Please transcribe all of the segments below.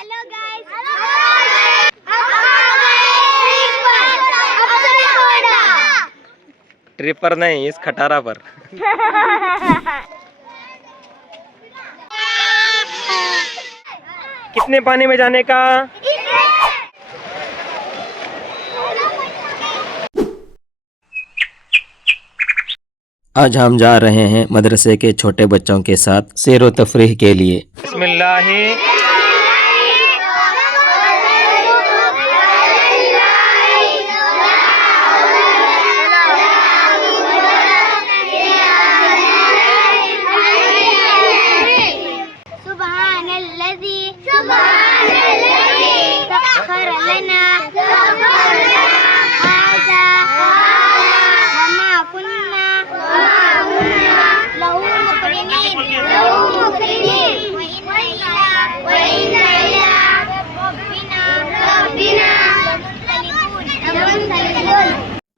Hello guys. Trip पर नहीं, इस खटारा पर। कितने पानी में जाने का? आज हम जा रहे हैं मदरसे के छोटे बच्चों के साथ सैर व तफरीह के लिए। बिस्मिल्लाहि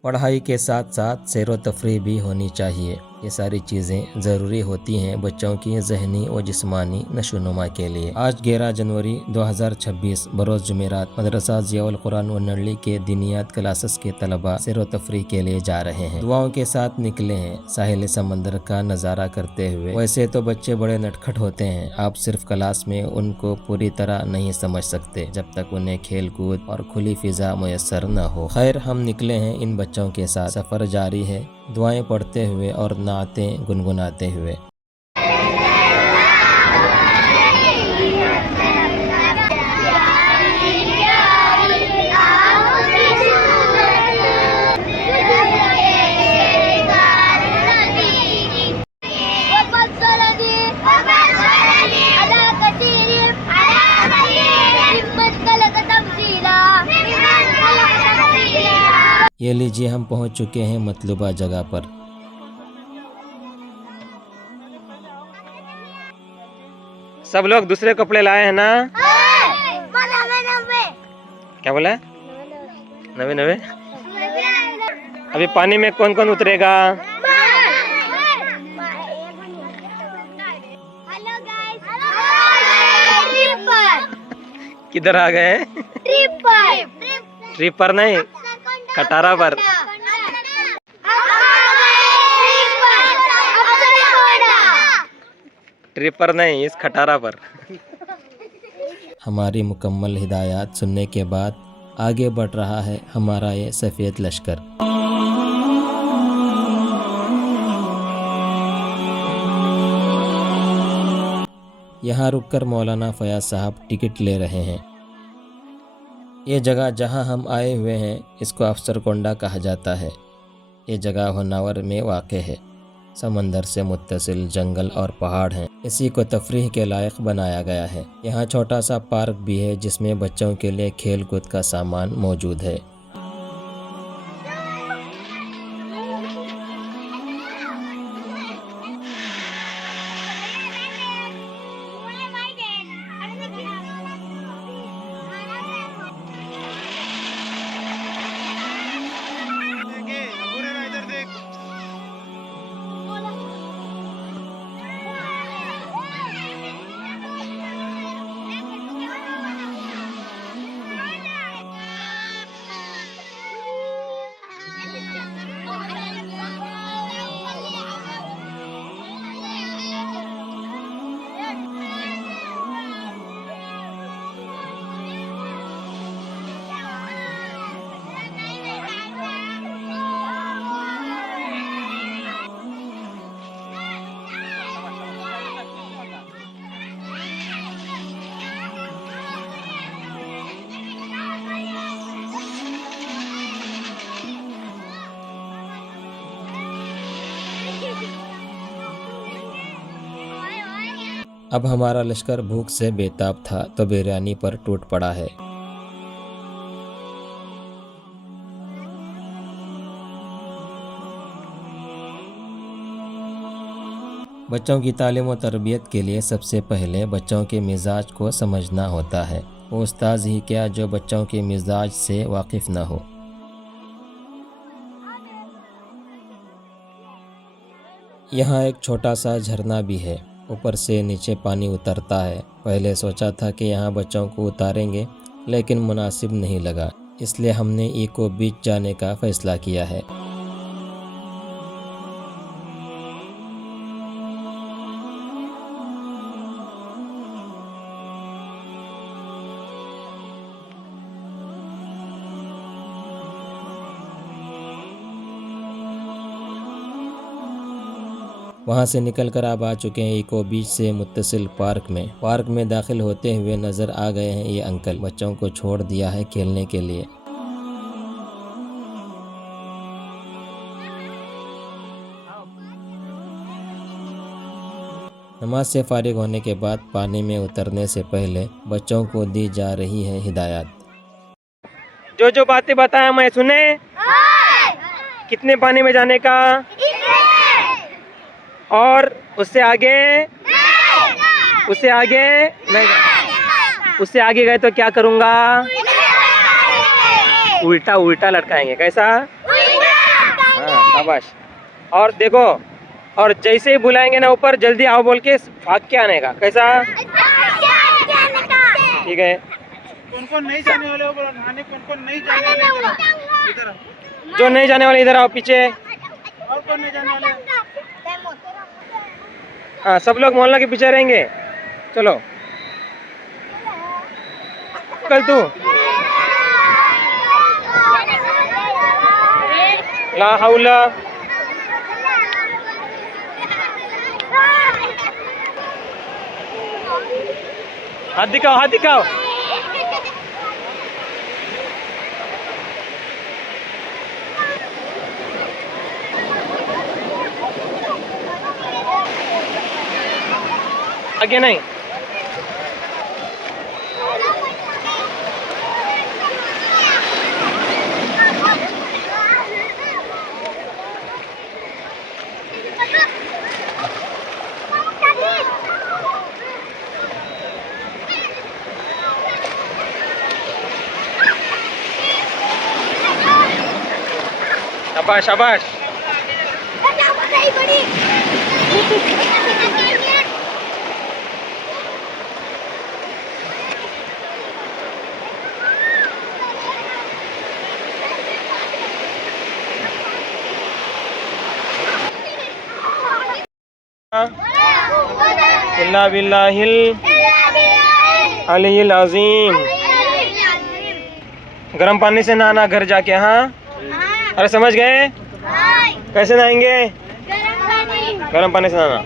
पढ़ाई के साथ साथ सैर व तफरीह भी होनी चाहिए। ये सारी चीज़ें ज़रूरी होती हैं बच्चों की ज़हनी व जिस्मानी नशोनुमा के लिए। आज 11 जनवरी 2026 बरोज़ जुमेरात मदरसा ज़ियाउल कुरान व नड़ली के दीनियात क्लासेस के तलबा सैर व तफरीह के लिए जा रहे हैं। दुआओं के साथ निकले हैं साहिल समंदर का नज़ारा करते हुए। वैसे तो बच्चे बड़े नटखट होते हैं, आप सिर्फ क्लास में उनको पूरी तरह नहीं समझ सकते जब तक उन्हें खेल कूद और खुली फिजा मुयस्सर न हो। खैर, हम निकले हैं इन बच्चों के साथ। सफ़र जारी है, दुआएं पढ़ते हुए और नातें गुनगुनाते हुए। ये लीजिए, हम पहुंच चुके हैं मतलूबा जगह पर। सब लोग दूसरे कपड़े लाए हैं ना? क्या बोला? नवे नवे। अभी पानी में कौन कौन उतरेगा? किधर आ गए? ट्रिप पर नहीं, खटारा पर। ट्रिप पर नहीं, इस खटारा पर। हमारी मुकम्मल हिदायत सुनने के बाद आगे बढ़ रहा है हमारा ये सफ़ेद लश्कर। यहाँ रुककर मौलाना फयाज साहब टिकट ले रहे हैं। ये जगह जहाँ हम आए हुए हैं इसको अफसरकोंडा कहा जाता है। ये जगह होन्नावर में वाक़ है। समंदर से मुत्तसिल जंगल और पहाड़ हैं। इसी को तफरीह के लायक बनाया गया है। यहाँ छोटा सा पार्क भी है जिसमें बच्चों के लिए खेल कूद का सामान मौजूद है। अब हमारा लश्कर भूख से बेताब था तो बिरयानी पर टूट पड़ा है। बच्चों की तालीम व तरबियत के लिए सबसे पहले बच्चों के मिजाज को समझना होता है। वो उस्ताद ही क्या जो बच्चों के मिजाज से वाकिफ न हो। यहाँ एक छोटा सा झरना भी है। ऊपर से नीचे पानी उतरता है। पहले सोचा था कि यहाँ बच्चों को उतारेंगे, लेकिन मुनासिब नहीं लगा, इसलिए हमने इको बीच जाने का फैसला किया है। वहाँ से निकलकर आप आ चुके हैं इको बीच से मुत्तसिल पार्क में। पार्क में दाखिल होते हुए नजर आ गए हैं ये अंकल, बच्चों को छोड़ दिया है खेलने के लिए। नमाज से फारिग होने के बाद पानी में उतरने से पहले बच्चों को दी जा रही है हिदायत। जो जो बातें बताया मैं सुने। कितने पानी में जाने का और उससे आगे नहीं। उससे आगे गए तो क्या करूँगा? उल्टा उल्टा लटकाएंगे। कैसा? हाँ शाबाश। और देखो, और जैसे ही बुलाएंगे ना ऊपर, जल्दी आओ बोल के भाग के आने का। कैसा? ठीक है। कौन नहीं जाने वाले हो बोलो, नहाने कौन नहीं जाने वाले इधर। जो नहीं जाने वाले इधर आओ पीछे। और कौन नहीं जाने वाले? हाँ, सब लोग मोहल्ला के पीछे रहेंगे। चलो कल तू ला हौला। हाथ दिखाओ, हाथ दिखाओ। आगे नहीं। शाबाश शाबाश। इल्ला बिल्लाहिल अलील अज़ीम। गर्म पानी से नहाना घर जाके। हाँ, अरे समझ गए? कैसे नहाएंगे? गर्म पानी से नहाना।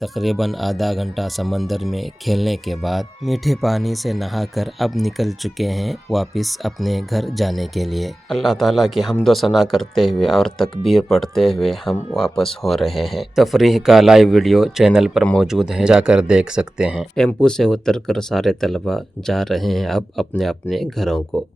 तकरीबन आधा घंटा समंदर में खेलने के बाद मीठे पानी से नहाकर अब निकल चुके हैं वापस अपने घर जाने के लिए। अल्लाह ताला की हम्दो सना करते हुए और तकबीर पढ़ते हुए हम वापस हो रहे हैं। तफरीह का लाइव वीडियो चैनल पर मौजूद है, जाकर देख सकते हैं। टेम्पू से उतरकर सारे तलबा जा रहे हैं अब अपने अपने घरों को।